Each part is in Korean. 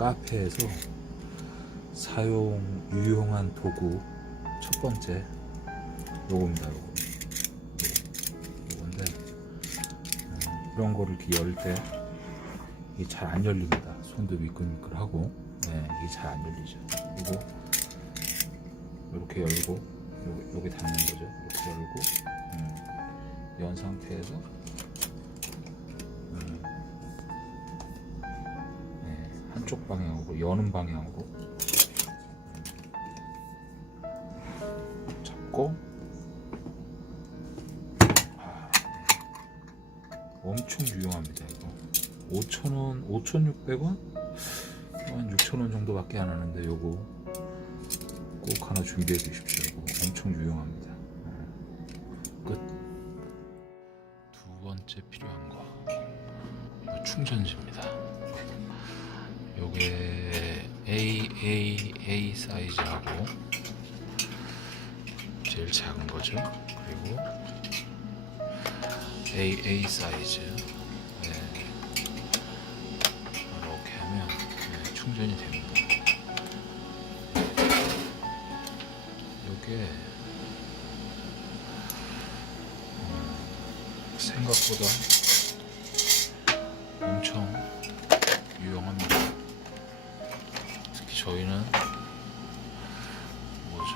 카페에서 사용 유용한 도구 첫 번째 요겁니다. 요거. 요거. 요건데 어, 이런 거를 이렇게 열 때 이게 잘 안 열립니다. 손도 미끌미끌하고 네, 이게 잘 안 열리죠. 그리고 이렇게 열고 요, 여기 닿는 거죠. 이렇게 열고 음, 연 상태에서 네, 한쪽 방향으로 여는 방향으로 음, 잡고 아, 엄청 유용합니다 이거. 5,000원 5,600원? 한 6,000원 정도밖에 안 하는데 요거 꼭 하나 준비해 주십시오 이거. 엄청 유용합니다. 어, 끝. 두 번째 필요한 거. 요 충전지입니다 요게 AAA 사이즈하고 제일 작은 거죠 그리고 AA 사이즈 네. 이렇게 하면 네, 충전이 됩니다 요게 음, 생각보다 엄청 유용합니다. 저희는 뭐죠?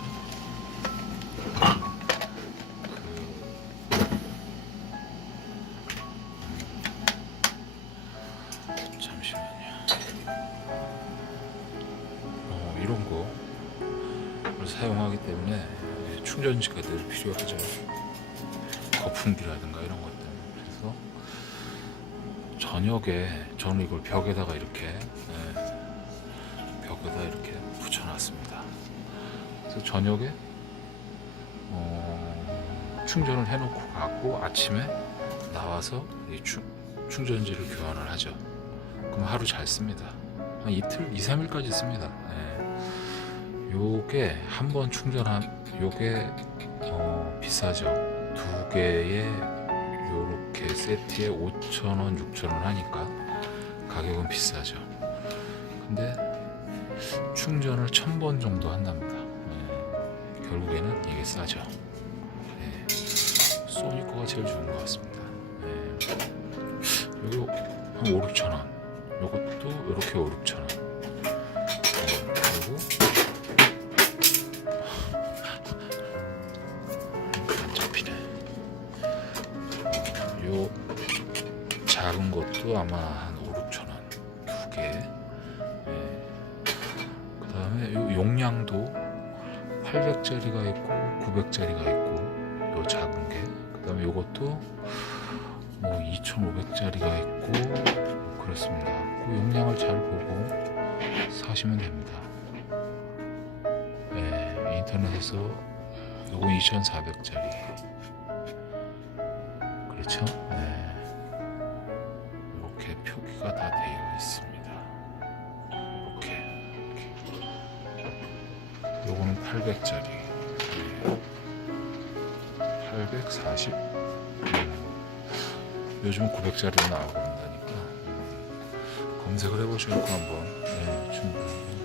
그 잠시만요. 어, 이런 거를 사용하기 때문에 충전지가 늘 필요하죠. 거품기라든가 이런 것 때문에 그래서 저녁에 저는 이걸 벽에다가 이렇게 예, 벽에다 이렇게 붙여놨습니다. 그래서 저녁에 어, 충전을 해놓고 가고 아침에 나와서 이 충, 충전지를 교환을 하죠. 그럼 하루 잘 씁니다. 한 이틀, 2, 3일까지 씁니다. 예. 요게 한 번 충전한 요게 어, 비싸죠. 두 개에 요렇게 세트에 5,000원, 6,000원 하니까 가격은 비싸죠. 근데 충전을 1000번 정도 한답니다. 예. 결국에는 이게 싸죠. 예. 소니 거가 제일 좋은 것 같습니다. 예. 요거 한 5, 6,000원. 요것도 이렇게 5, 6,000원. 예. 그리고 안 잡히네. 요 작은 것도 아마 한 5, 6천 원 두 개. 예. 그다음에 요 용량도 800짜리가 있고 900짜리가 있고 요 작은 게. 그다음에 요것도 뭐 2,500짜리가 있고 뭐 그렇습니다. 그 용량을 잘 보고 사시면 됩니다. 예, 인터넷에서 요거 2,400짜리. 그렇죠? 네. 이렇게 표기가 다 되어 있습니다. 요거는 800짜리. 네. 840. 음. 요즘 900짜리도 나오고 한다니까. 음. 검색을 해보시고 한번 네, 충분히